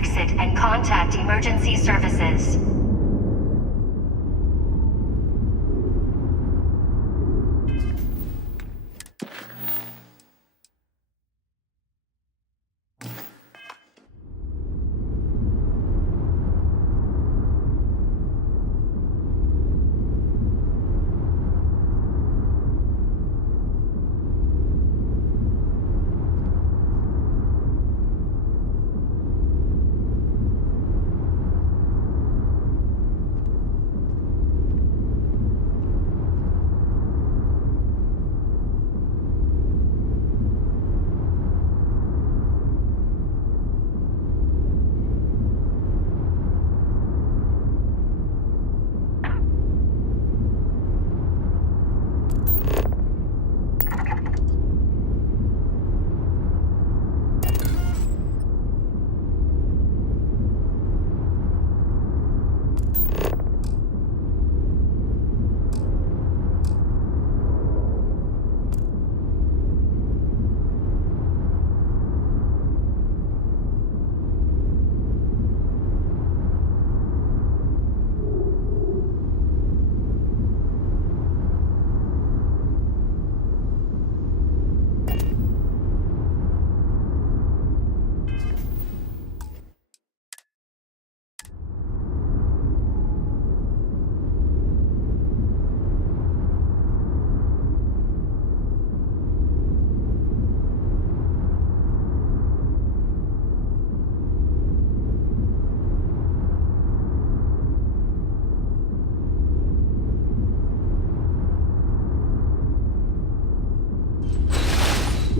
exit and contact emergency services.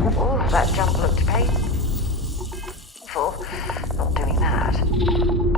Oh, that jump looked painful. Not doing that.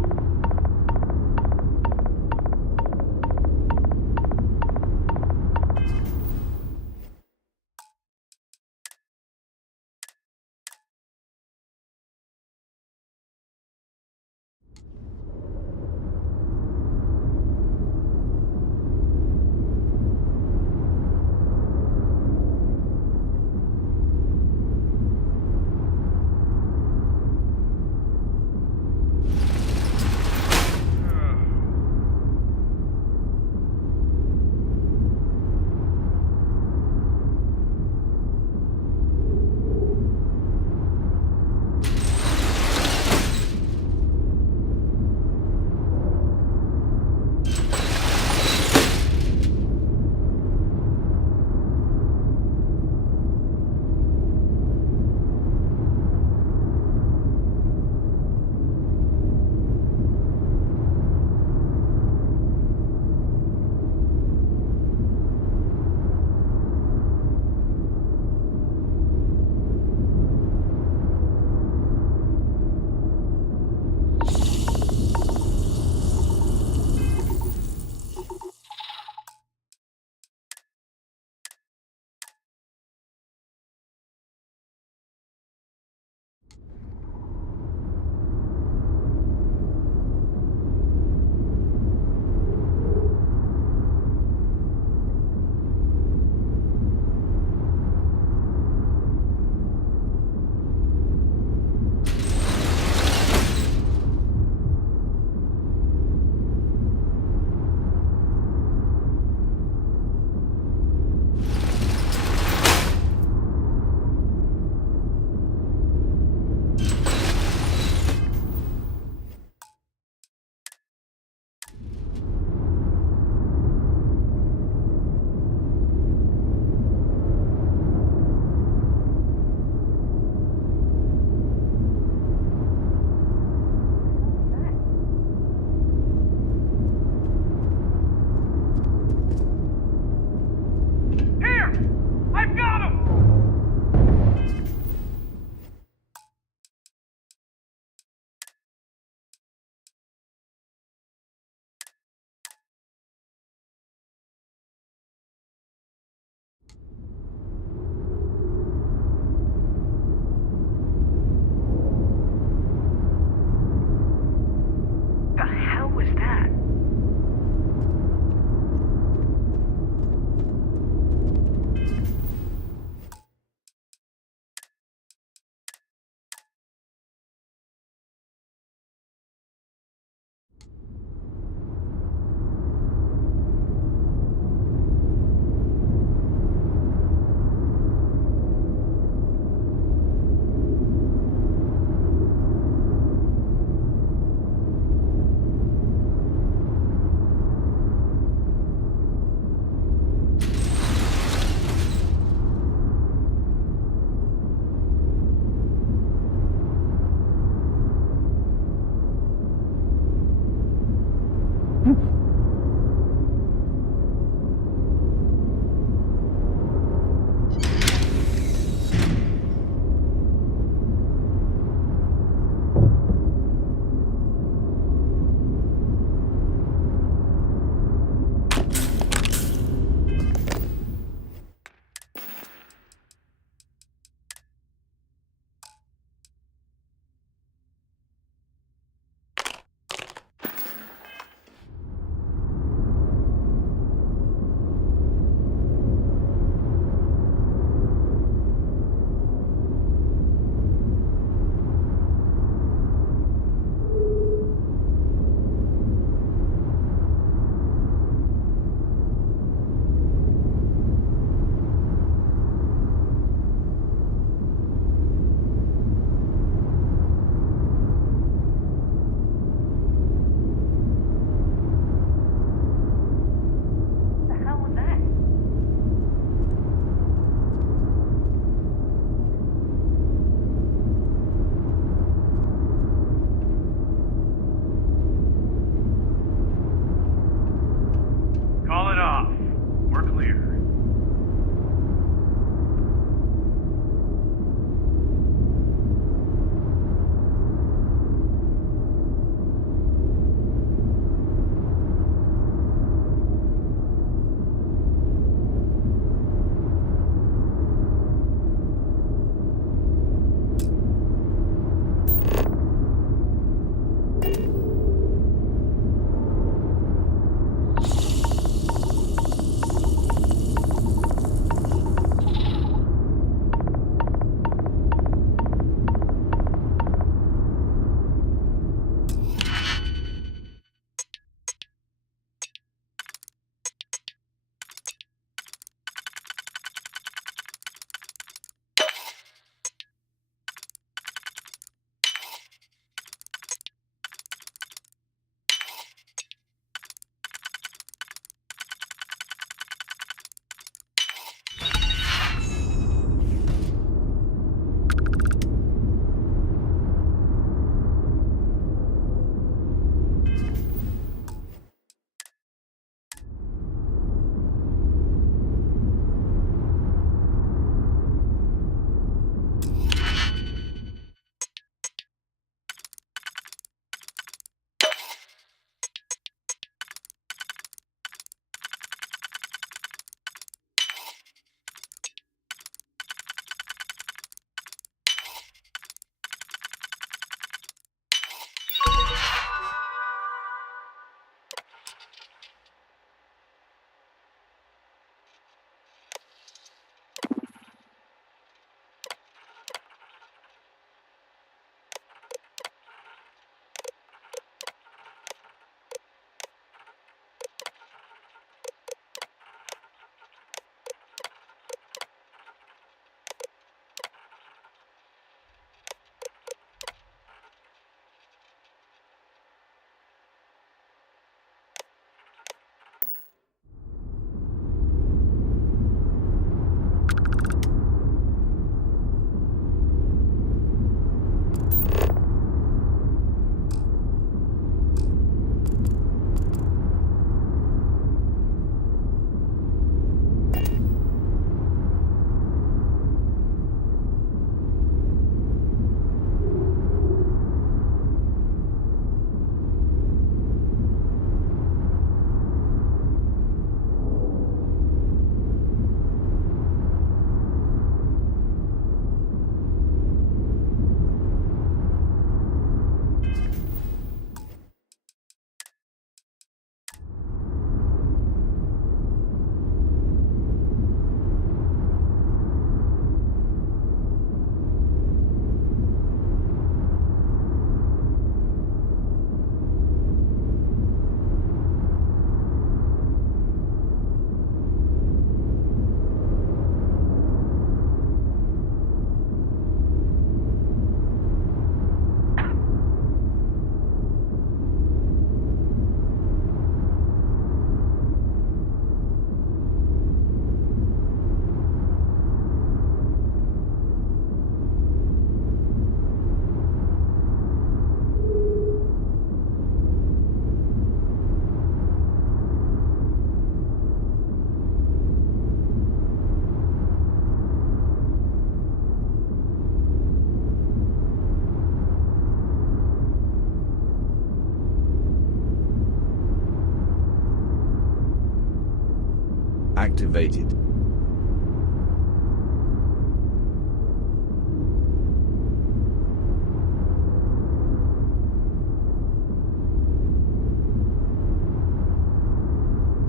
Activated.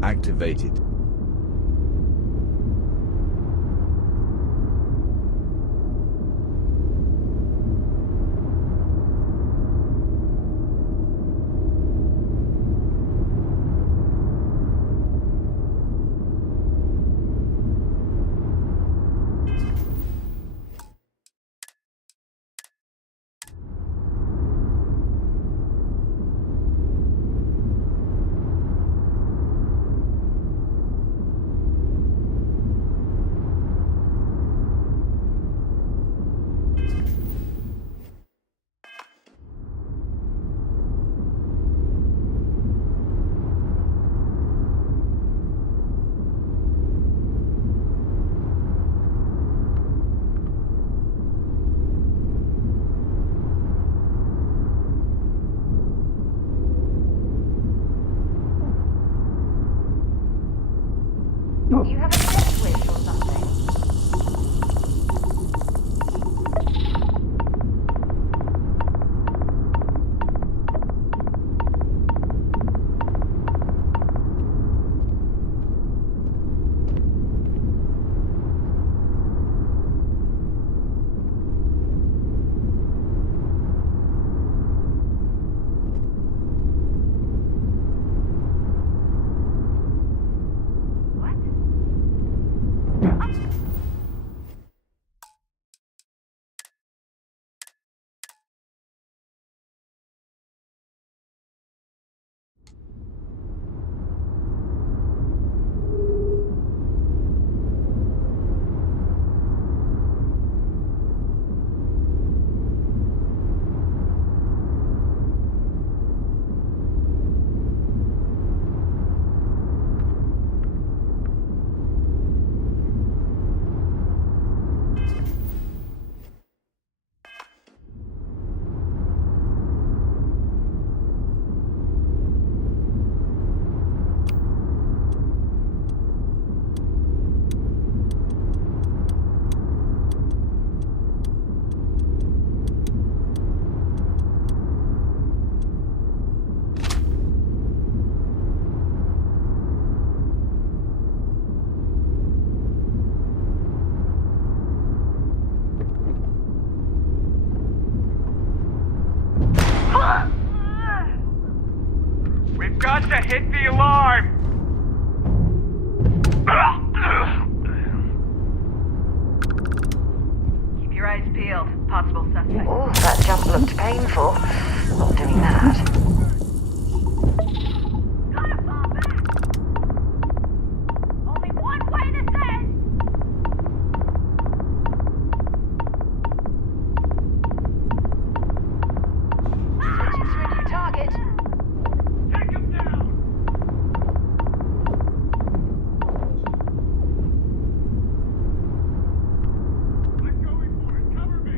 Activated. You have a death wish or something? We've got to hit the alarm! Keep your eyes peeled. Possible suspect. Oh, that jump looked painful. Not doing that. Gotta fall back! Only one way to send! Switching to a new target. Take him down! I'm going for it. Cover me!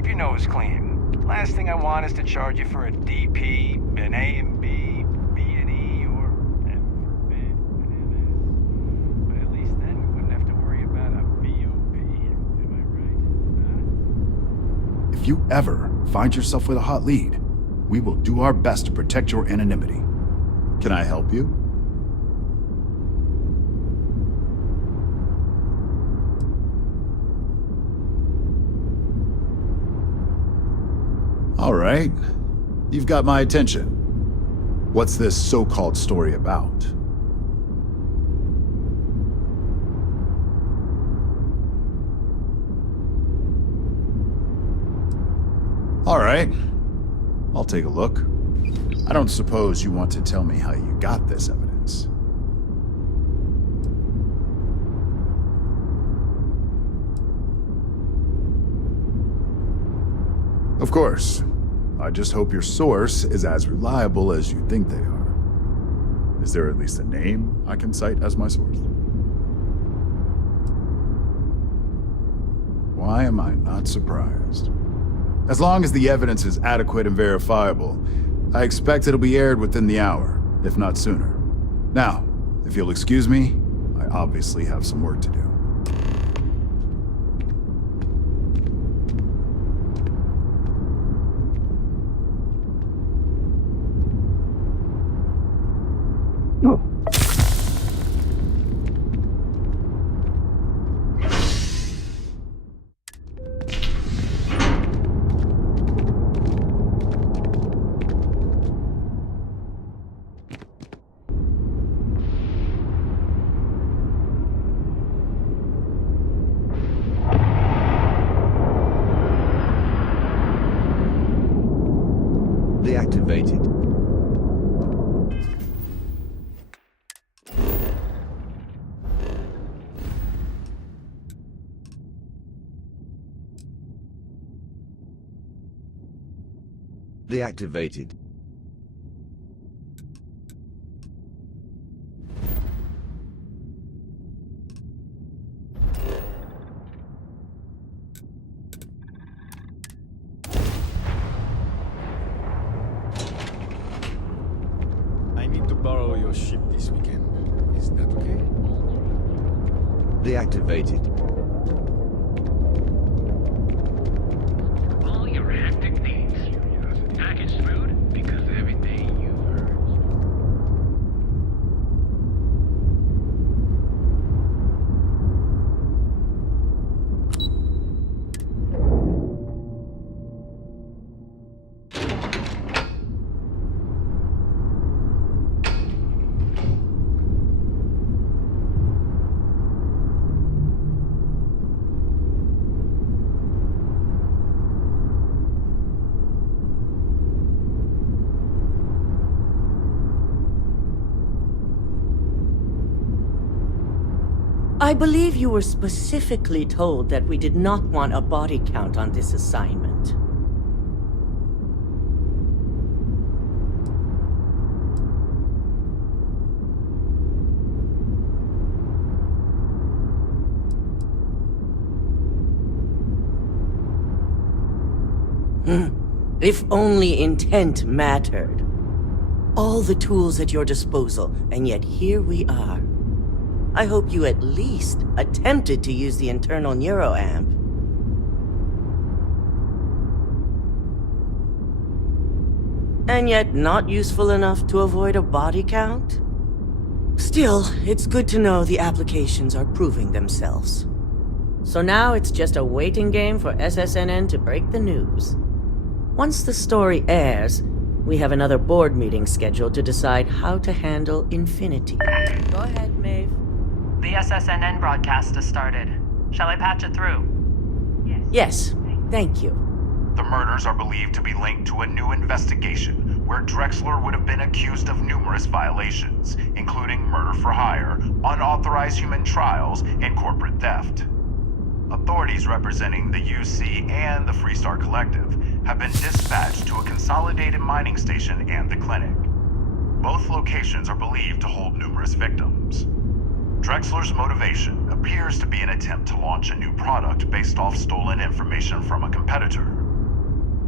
keep your nose clean. Last thing I want is to charge you for a DP, an A and B, B and E, or heaven forbid, an MS. But at least then we wouldn't have to worry about a VOP. Am I right? Huh? If you ever find yourself with a hot lead, we will do our best to protect your anonymity. Can I help you? All right. You've got my attention. What's this so-called story about? All right. I'll take a look. I don't suppose you want to tell me how you got this evidence. Of course. I just hope your source is as reliable as you think they are. Is there at least a name I can cite as my source? Why am I not surprised? As long as the evidence is adequate and verifiable, I expect it'll be aired within the hour, if not sooner. Now, if you'll excuse me, I obviously have some work to do. Deactivated. Deactivated. I need to borrow your ship this weekend. Is that okay? Deactivated. All your hectic needs. Packaged food because of everything you've heard. I believe you were specifically told that we did not want a body count on this assignment. If only intent mattered. All the tools at your disposal, and yet here we are. I hope you at least attempted to use the internal neuroamp. And yet not useful enough to avoid a body count? Still, it's good to know the applications are proving themselves. So now it's just a waiting game for SSNN to break the news. Once the story airs, we have another board meeting scheduled to decide how to handle Infinity. Go ahead, Maeve. The SSNN broadcast has started. Shall I patch it through? Yes, thank you. The murders are believed to be linked to a new investigation where Drexler would have been accused of numerous violations, including murder for hire, unauthorized human trials, and corporate theft. Authorities representing the UC and the Freestar Collective have been dispatched to a consolidated mining station and the clinic. Both locations are believed to hold numerous victims. Drexler's motivation appears to be an attempt to launch a new product based off stolen information from a competitor.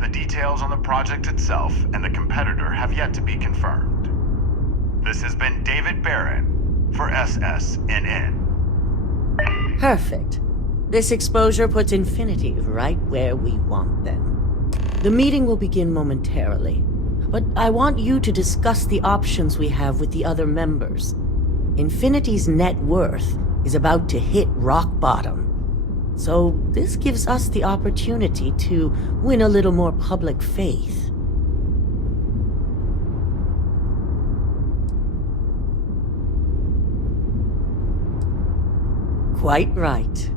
The details on the project itself and the competitor have yet to be confirmed. This has been David Barron for SSNN. Perfect. This exposure puts Infinity right where we want them. The meeting will begin momentarily, but I want you to discuss the options we have with the other members. Infinity's net worth is about to hit rock bottom, so this gives us the opportunity to win a little more public faith. Quite right.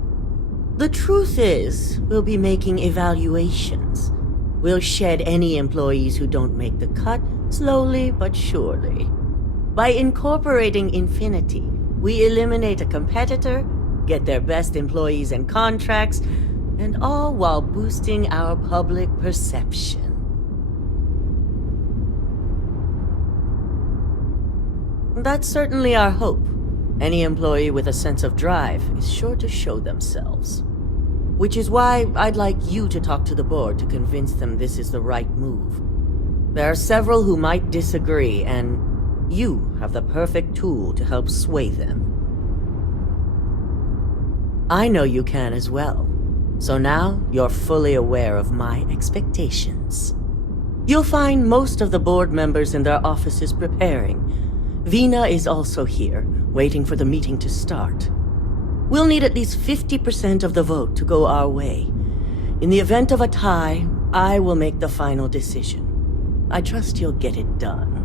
The truth is, we'll be making evaluations. We'll shed any employees who don't make the cut, slowly but surely. By incorporating Infinity, we eliminate a competitor, get their best employees and contracts, and all while boosting our public perception. That's certainly our hope. Any employee with a sense of drive is sure to show themselves. Which is why I'd like you to talk to the board to convince them this is the right move. There are several who might disagree, and you have the perfect tool to help sway them. I know you can as well, so now you're fully aware of my expectations. You'll find most of the board members in their offices preparing. Vina is also here, waiting for the meeting to start. We'll need at least 50% of the vote to go our way. In the event of a tie, I will make the final decision. I trust you'll get it done.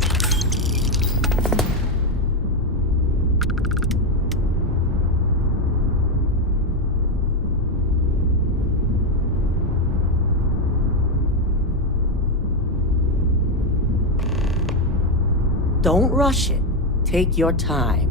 Don't rush it. Take your time.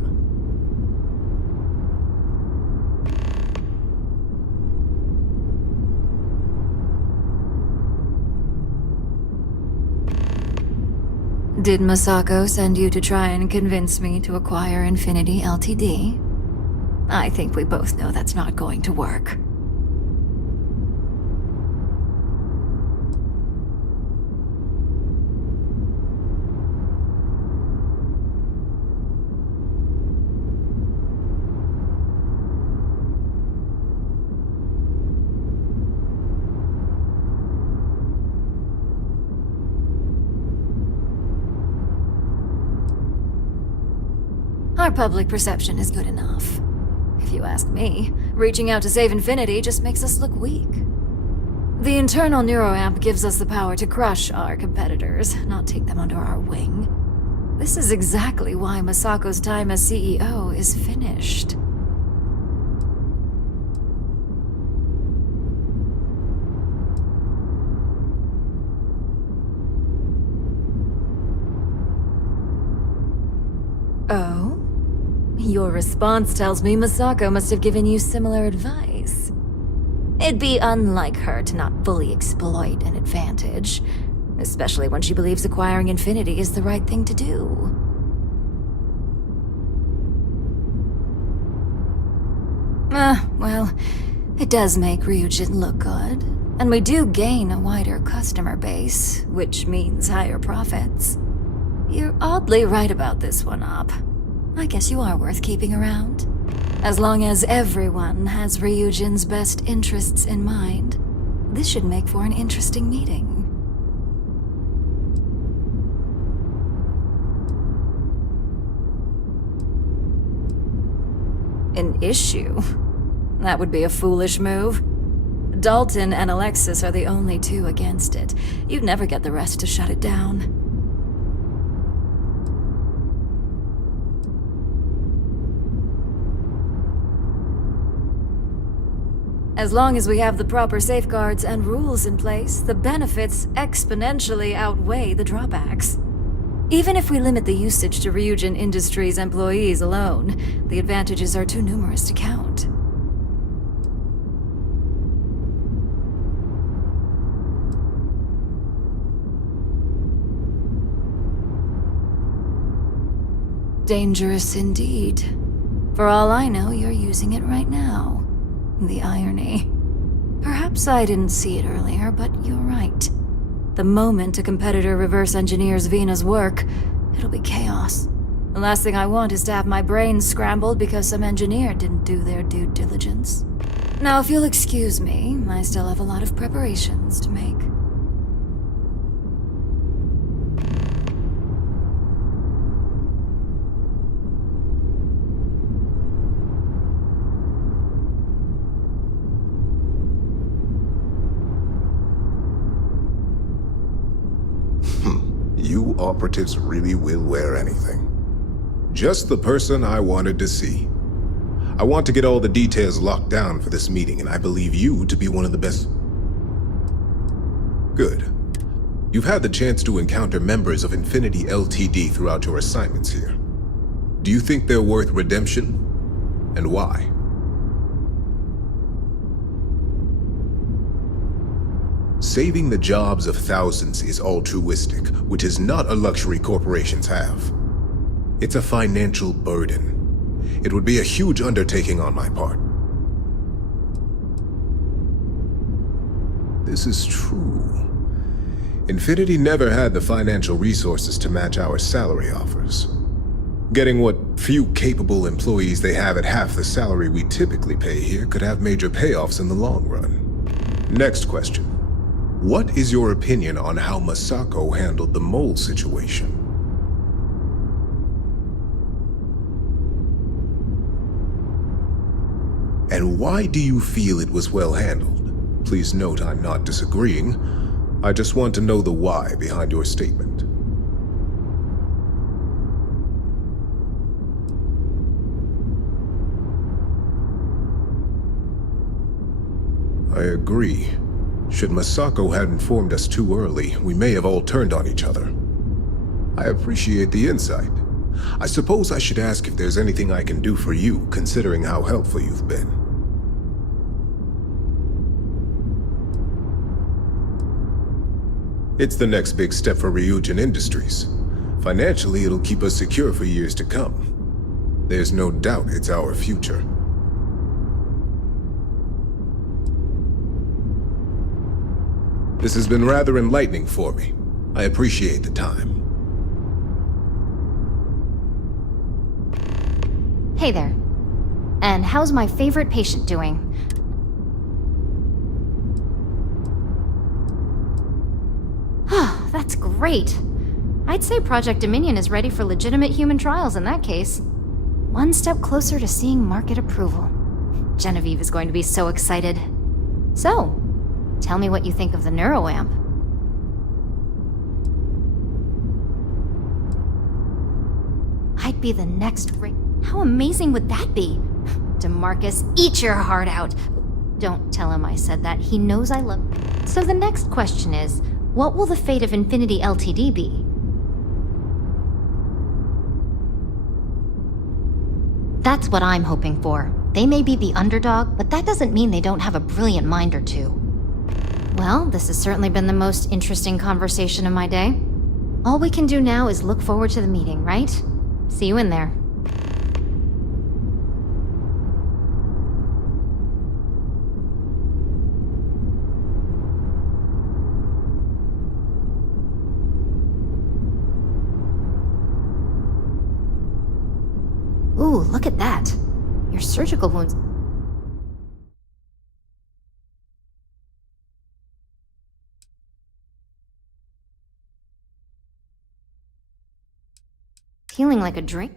Did Masako send you to try and convince me to acquire Infinity Ltd? I think we both know that's not going to work. Our public perception is good enough. If you ask me, reaching out to save Infinity just makes us look weak. The internal neuroamp gives us the power to crush our competitors, not take them under our wing. This is exactly why Masako's time as CEO is finished. Oh? Your response tells me Masako must have given you similar advice. It'd be unlike her to not fully exploit an advantage, especially when she believes acquiring Infinity is the right thing to do. Well, it does make Ryujin look good, and we do gain a wider customer base, which means higher profits. You're oddly right about this one, Op. I guess you are worth keeping around. As long as everyone has Ryujin's best interests in mind, this should make for an interesting meeting. An issue? That would be a foolish move. Dalton and Alexis are the only two against it. You'd never get the rest to shut it down. As long as we have the proper safeguards and rules in place, the benefits exponentially outweigh the drawbacks. Even if we limit the usage to Ryujin Industries employees alone, the advantages are too numerous to count. Dangerous indeed. For all I know, you're using it right now. The irony. Perhaps I didn't see it earlier, but you're right. The moment a competitor reverse engineers Vena's work, it'll be chaos. The last thing I want is to have my brain scrambled because some engineer didn't do their due diligence. Now, if you'll excuse me, I still have a lot of preparations to make. You operatives really will wear anything. Just the person I wanted to see. I want to get all the details locked down for this meeting, and I believe you to be one of the best. Good. You've had the chance to encounter members of Infinity LTD throughout your assignments here. Do you think they're worth redemption? And why? Saving the jobs of thousands is altruistic, which is not a luxury corporations have. It's a financial burden. It would be a huge undertaking on my part. This is true. Infinity never had the financial resources to match our salary offers. Getting what few capable employees they have at half the salary we typically pay here could have major payoffs in the long run. Next question. What is your opinion on how Masako handled the mole situation? And why do you feel it was well handled? Please note I'm not disagreeing. I just want to know the why behind your statement. I agree. Should Masako had informed us too early, we may have all turned on each other. I appreciate the insight. I suppose I should ask if there's anything I can do for you, considering how helpful you've been. It's the next big step for Ryujin Industries. Financially, it'll keep us secure for years to come. There's no doubt it's our future. This has been rather enlightening for me. I appreciate the time. Hey there. And how's my favorite patient doing? That's great. I'd say Project Dominion is ready for legitimate human trials in that case. One step closer to seeing market approval. Genevieve is going to be so excited. So, tell me what you think of the NeuroAmp. I'd be the next How amazing would that be? DeMarcus, eat your heart out. Don't tell him I said that. He knows I love. So the next question is, what will the fate of Infinity LTD be? That's what I'm hoping for. They may be the underdog, but that doesn't mean they don't have a brilliant mind or two. Well, this has certainly been the most interesting conversation of my day. All we can do now is look forward to the meeting, right? See you in there. Ooh, look at that. Your surgical wounds. Feeling like a drink?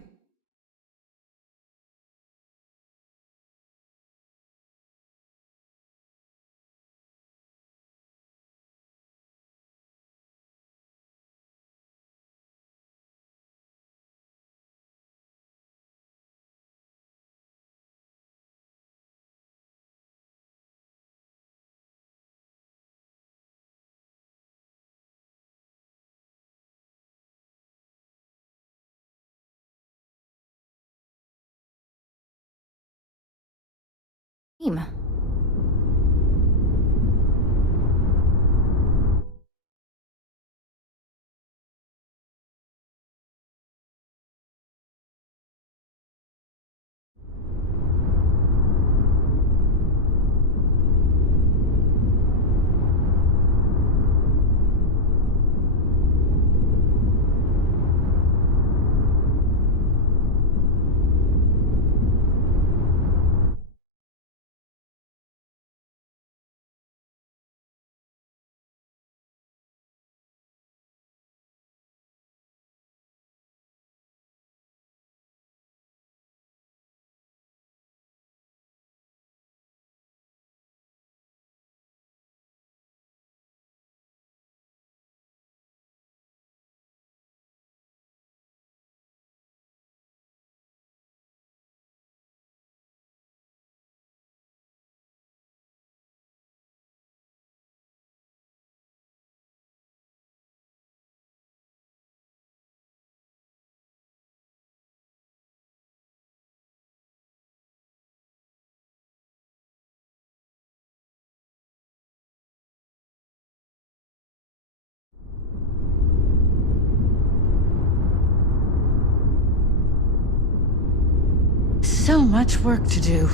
So much work to do.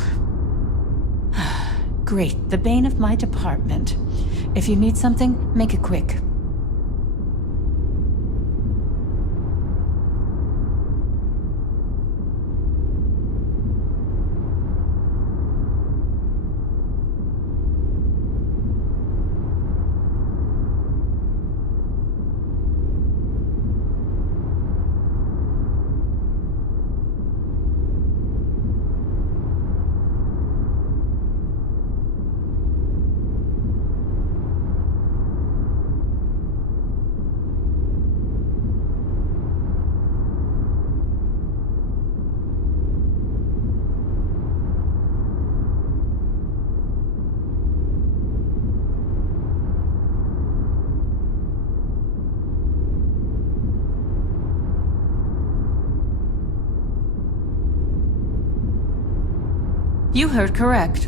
Great, the bane of my department. If you need something, make it quick. You heard correct.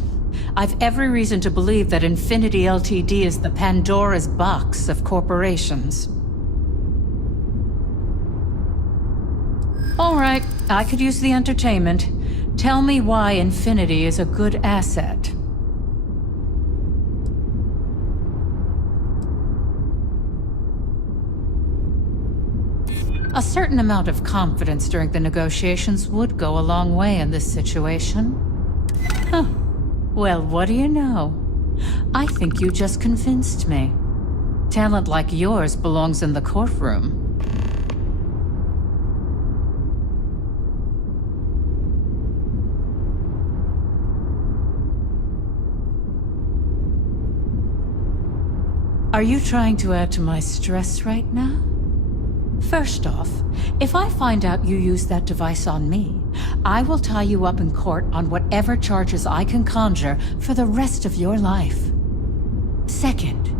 I've every reason to believe that Infinity Ltd. Is the Pandora's box of corporations. All right, I could use the entertainment. Tell me why Infinity is a good asset. A certain amount of confidence during the negotiations would go a long way in this situation. Huh. Well, what do you know? I think you just convinced me. Talent like yours belongs in the courtroom. Are you trying to add to my stress right now? First off, if I find out you used that device on me, I will tie you up in court on whatever charges I can conjure for the rest of your life. Second,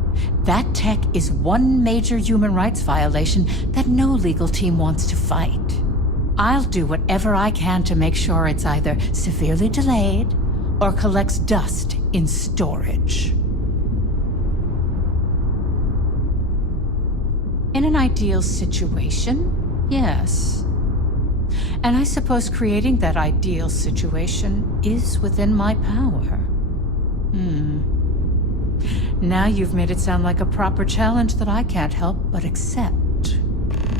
that tech is one major human rights violation that no legal team wants to fight. I'll do whatever I can to make sure it's either severely delayed or collects dust in storage. In an ideal situation, yes. And I suppose creating that ideal situation is within my power. Now you've made it sound like a proper challenge that I can't help but accept.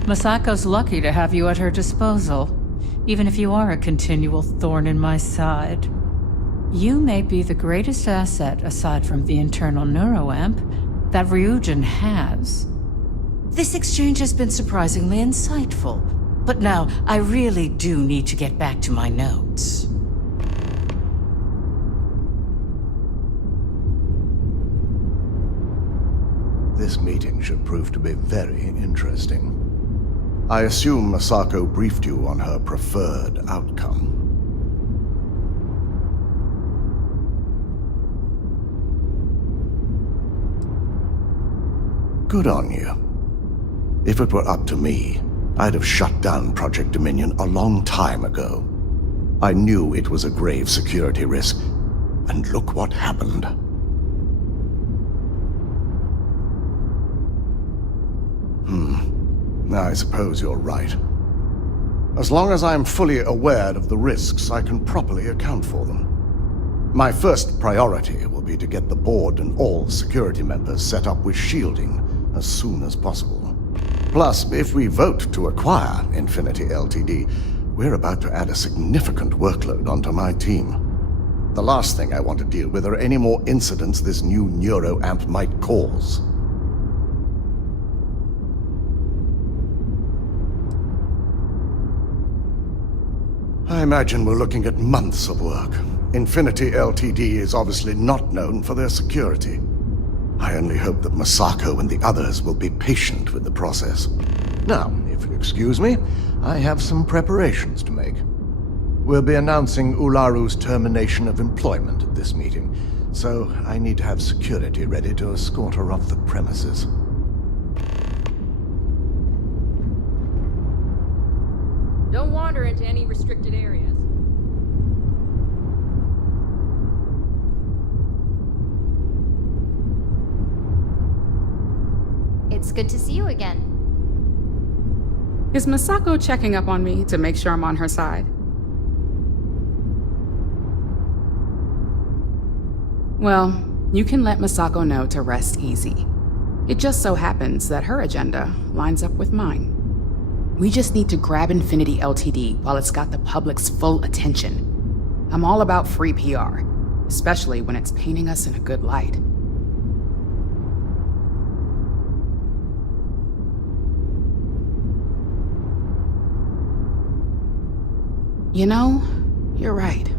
Masako's lucky to have you at her disposal, even if you are a continual thorn in my side. You may be the greatest asset, aside from the internal neuroamp, that Ryujin has. This exchange has been surprisingly insightful, but now I really do need to get back to my notes. This meeting should prove to be very interesting. I assume Masako briefed you on her preferred outcome. Good on you. If it were up to me, I'd have shut down Project Dominion a long time ago. I knew it was a grave security risk, and look what happened. I suppose you're right. As long as I'm fully aware of the risks, I can properly account for them. My first priority will be to get the board and all security members set up with shielding as soon as possible. Plus, if we vote to acquire Infinity Ltd., we're about to add a significant workload onto my team. The last thing I want to deal with are any more incidents this new neuroamp might cause. I imagine we're looking at months of work. Infinity Ltd. Is obviously not known for their security. I only hope that Masako and the others will be patient with the process. Now, if you'll excuse me, I have some preparations to make. We'll be announcing Ularu's termination of employment at this meeting, so I need to have security ready to escort her off the premises. Don't wander into any restricted areas. It's good to see you again. Is Masako checking up on me to make sure I'm on her side? Well, you can let Masako know to rest easy. It just so happens that her agenda lines up with mine. We just need to grab Infinity LTD while it's got the public's full attention. I'm all about free PR, especially when it's painting us in a good light. You know, you're right.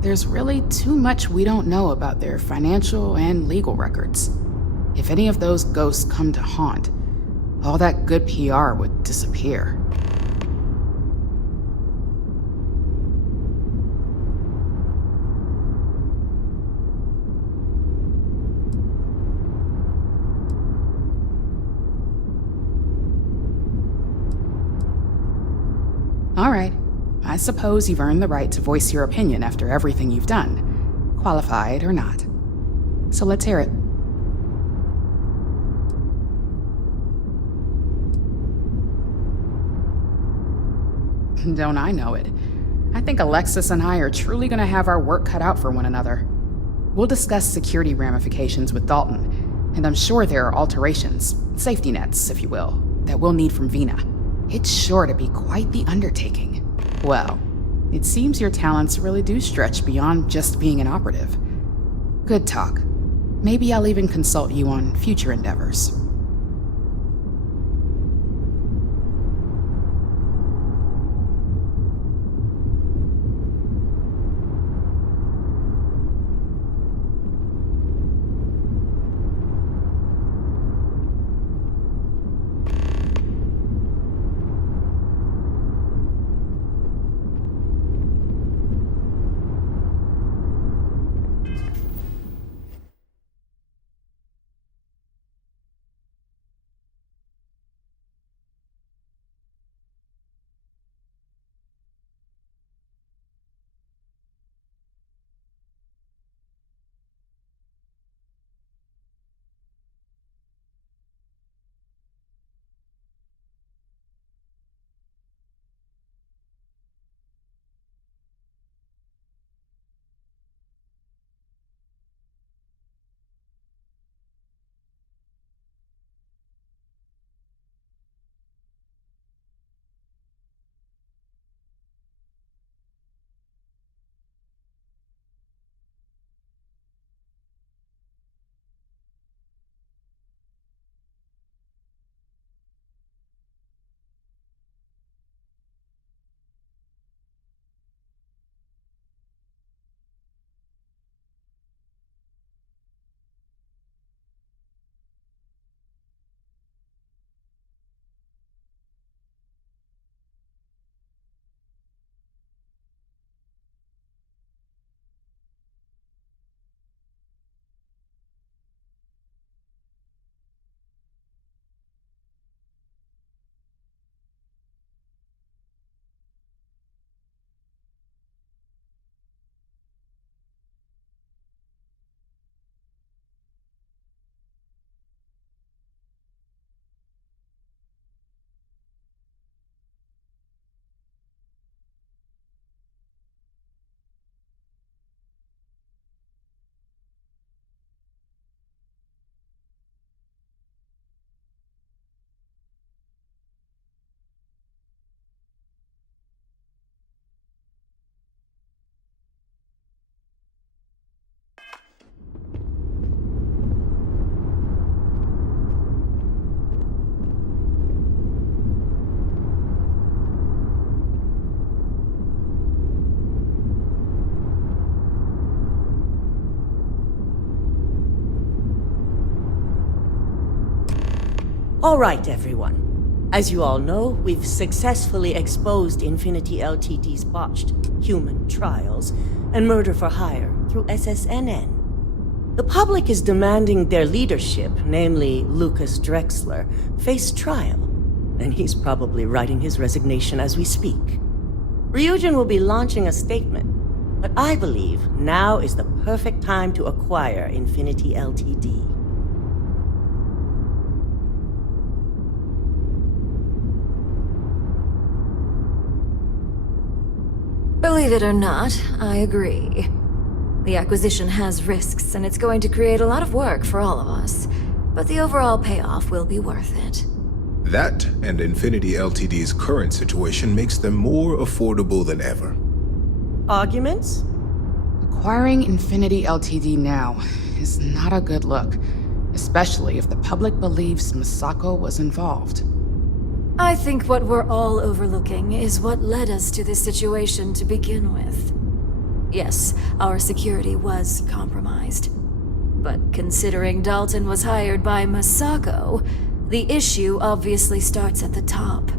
There's really too much we don't know about their financial and legal records. If any of those ghosts come to haunt, all that good PR would disappear. All right. I suppose you've earned the right to voice your opinion after everything you've done, qualified or not. So let's hear it. Don't I know it? I think Alexis and I are truly gonna have our work cut out for one another. We'll discuss security ramifications with Dalton, and I'm sure there are alterations, safety nets, if you will, that we'll need from Vina. It's sure to be quite the undertaking. Well, it seems your talents really do stretch beyond just being an operative. Good talk. Maybe I'll even consult you on future endeavors. All right, everyone. As you all know, we've successfully exposed Infinity Ltd's botched human trials and murder for hire through SSNN. The public is demanding their leadership, namely Lucas Drexler, face trial, and he's probably writing his resignation as we speak. Ryujin will be launching a statement, but I believe now is the perfect time to acquire Infinity Ltd. Believe it or not, I agree. The acquisition has risks, and it's going to create a lot of work for all of us. But the overall payoff will be worth it. That and Infinity Ltd's current situation makes them more affordable than ever. Arguments? Acquiring Infinity Ltd now is not a good look, especially if the public believes Misako was involved. I think what we're all overlooking is what led us to this situation to begin with. Yes, our security was compromised. But considering Dalton was hired by Misako, the issue obviously starts at the top.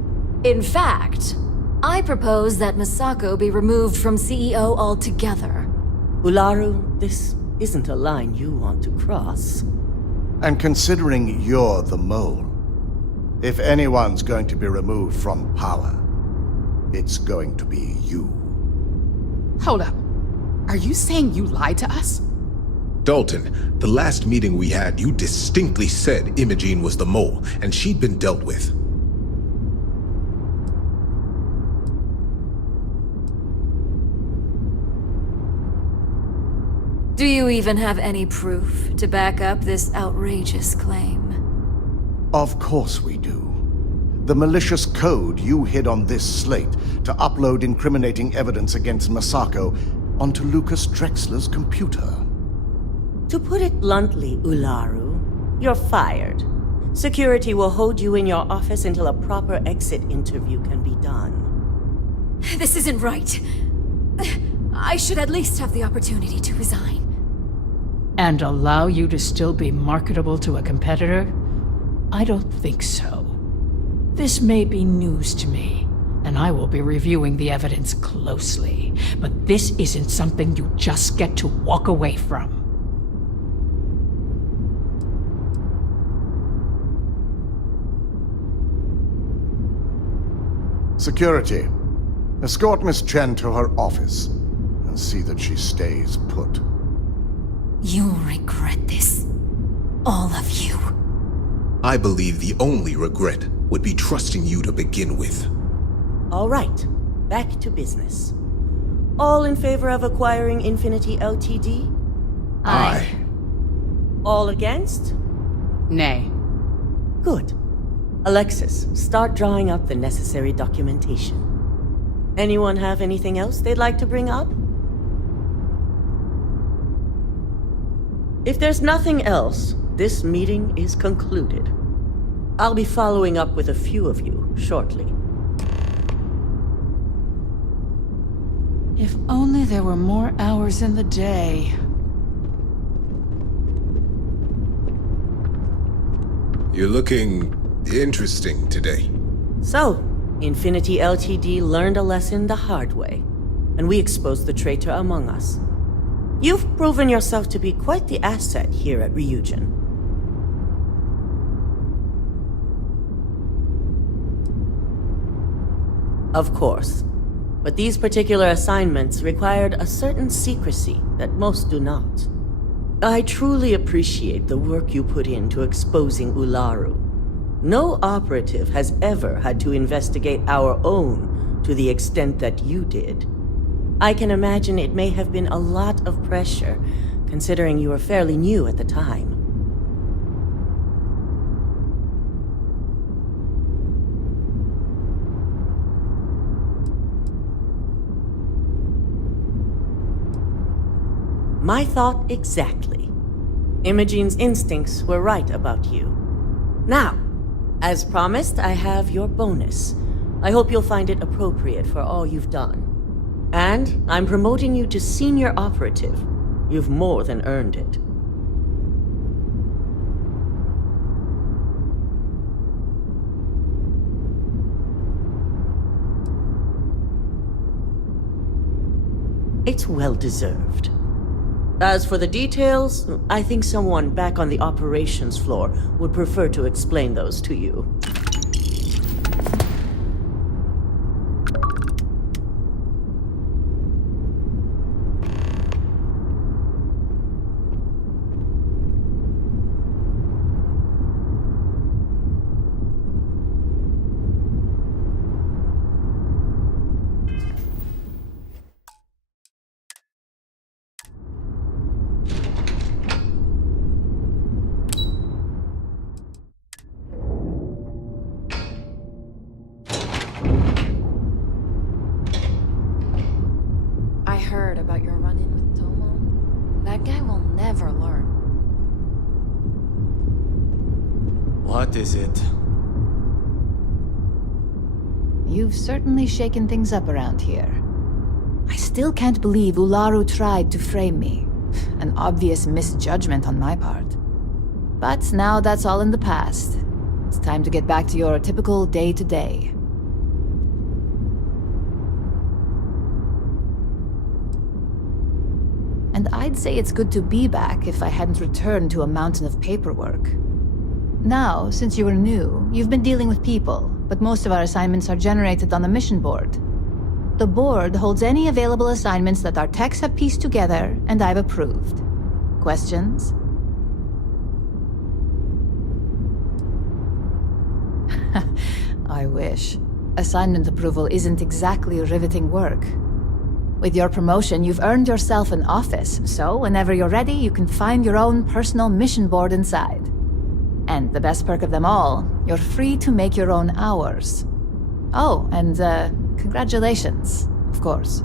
In fact, I propose that Misako be removed from CEO altogether. Ularu, this isn't a line you want to cross. And considering you're the mole, if anyone's going to be removed from power, it's going to be you. Hold up. Are you saying you lied to us? Dalton, the last meeting we had, you distinctly said Imogene was the mole, and she'd been dealt with. Do you even have any proof to back up this outrageous claim? Of course we do. The malicious code you hid on this slate to upload incriminating evidence against Misako onto Lucas Drexler's computer. To put it bluntly, Ularu, you're fired. Security will hold you in your office until a proper exit interview can be done. This isn't right. I should at least have the opportunity to resign. And allow you to still be marketable to a competitor? I don't think so. This may be news to me, and I will be reviewing the evidence closely. But this isn't something you just get to walk away from. Security, escort Miss Chen to her office and see that she stays put. You'll regret this. All of you. I believe the only regret would be trusting you to begin with. All right, back to business. All in favor of acquiring Infinity Ltd? Aye. All against? Nay. Good. Alexis, start drawing up the necessary documentation. Anyone have anything else they'd like to bring up? If there's nothing else, this meeting is concluded. I'll be following up with a few of you shortly. If only there were more hours in the day. You're looking interesting today. So, Infinity Ltd learned a lesson the hard way, and we exposed the traitor among us. You've proven yourself to be quite the asset here at Ryujin. Of course, but these particular assignments required a certain secrecy that most do not. I truly appreciate the work you put into exposing Ularu. No operative has ever had to investigate our own to the extent that you did. I can imagine it may have been a lot of pressure, considering you were fairly new at the time. My thought exactly. Imogene's instincts were right about you. Now, as promised, I have your bonus. I hope you'll find it appropriate for all you've done. And I'm promoting you to senior operative. You've more than earned it. It's well deserved. As for the details, I think someone back on the operations floor would prefer to explain those to you. What is it? You've certainly shaken things up around here. I still can't believe Ularu tried to frame me. An obvious misjudgment on my part. But now that's all in the past. It's time to get back to your typical day-to-day. And I'd say it's good to be back if I hadn't returned to a mountain of paperwork. Now, since you were new, you've been dealing with people, but most of our assignments are generated on the mission board. The board holds any available assignments that our techs have pieced together, and I've approved. Questions? I wish. Assignment approval isn't exactly riveting work. With your promotion, you've earned yourself an office, so whenever you're ready, you can find your own personal mission board inside. And the best perk of them all, you're free to make your own hours. Oh, and congratulations, of course.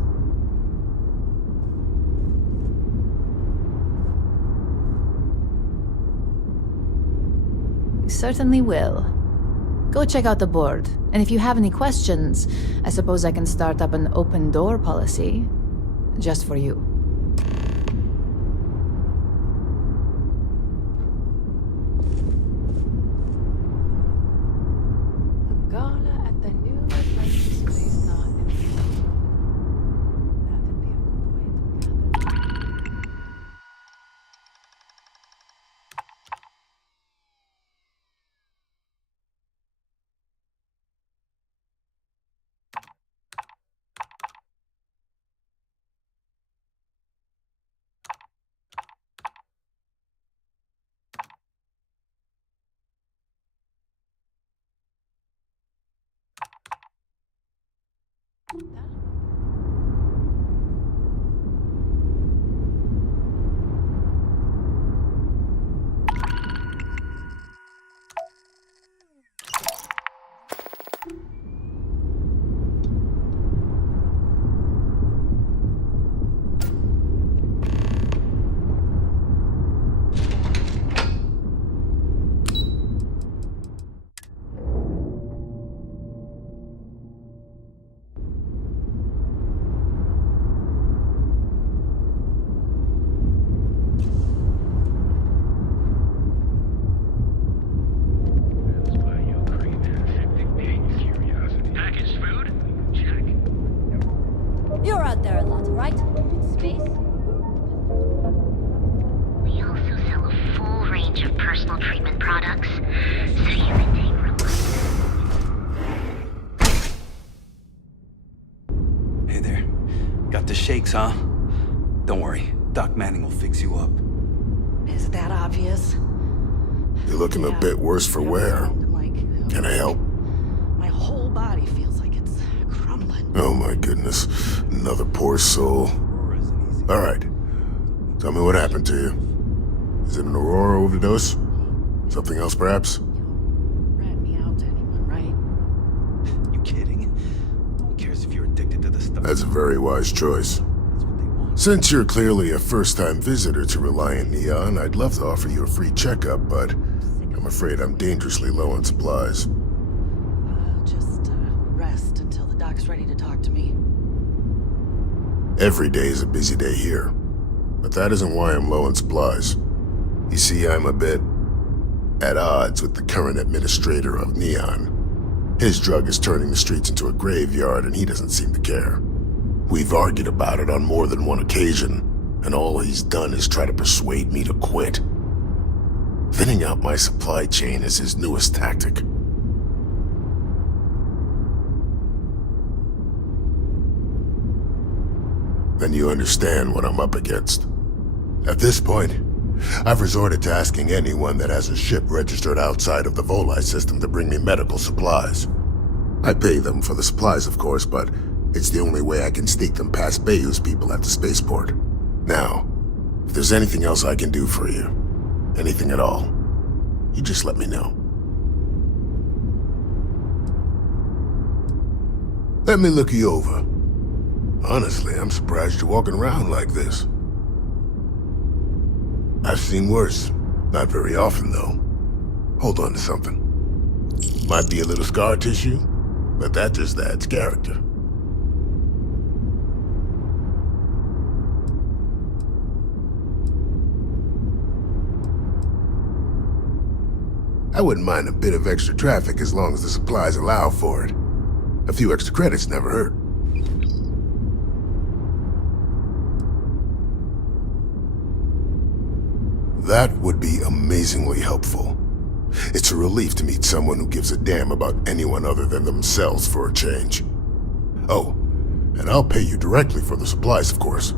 You certainly will. Go check out the board, and if you have any questions, I suppose I can start up an open door policy. Just for you. You're out there a lot, right? In space? We also sell a full range of personal treatment products, so you can take relief. Hey there. Got the shakes, huh? Don't worry. Doc Manning will fix you up. Is that obvious? You're looking a bit worse for wear. Can I help? My whole body feels like it's crumbling. Oh my goodness. Another poor soul. Alright. Tell me what happened to you. Is it an Aurora overdose? Something else, perhaps? Rat me out to anyone, right? You kidding? No one cares if you're addicted to this stuff. That's a very wise choice. Since you're clearly a first-time visitor to Reliant Neon, I'd love to offer you a free checkup, but I'm afraid I'm dangerously low on supplies. Just rest until the doc's ready to talk to me. Every day is a busy day here, but that isn't why I'm low on supplies. You see, I'm a bit at odds with the current administrator of Neon. His drug is turning the streets into a graveyard, and he doesn't seem to care. We've argued about it on more than one occasion, and all he's done is try to persuade me to quit. Thinning out my supply chain is his newest tactic. Then you understand what I'm up against. At this point, I've resorted to asking anyone that has a ship registered outside of the Volii system to bring me medical supplies. I pay them for the supplies, of course, but it's the only way I can sneak them past Bayou's people at the spaceport. Now, if there's anything else I can do for you, anything at all, you just let me know. Let me look you over. Honestly, I'm surprised you're walking around like this. I've seen worse. Not very often, though. Hold on to something. Might be a little scar tissue, but that just adds character. I wouldn't mind a bit of extra traffic as long as the supplies allow for it. A few extra credits never hurt. That would be amazingly helpful. It's a relief to meet someone who gives a damn about anyone other than themselves for a change. Oh, and I'll pay you directly for the supplies, of course.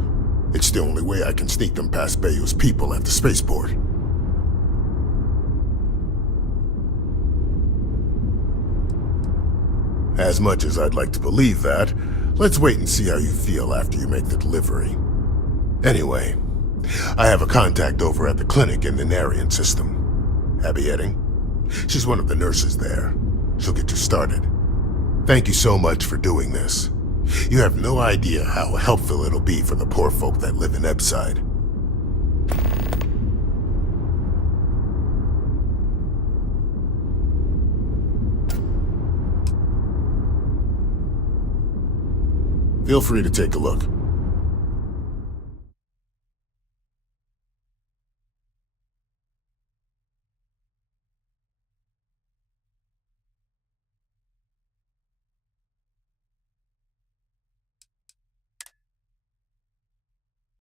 It's the only way I can sneak them past Bayou's people at the spaceport. As much as I'd like to believe that, let's wait and see how you feel after you make the delivery. Anyway, I have a contact over at the clinic in the Narian system. Abby Edding. She's one of the nurses there. She'll get you started. Thank you so much for doing this. You have no idea how helpful it'll be for the poor folk that live in Ebside. Feel free to take a look.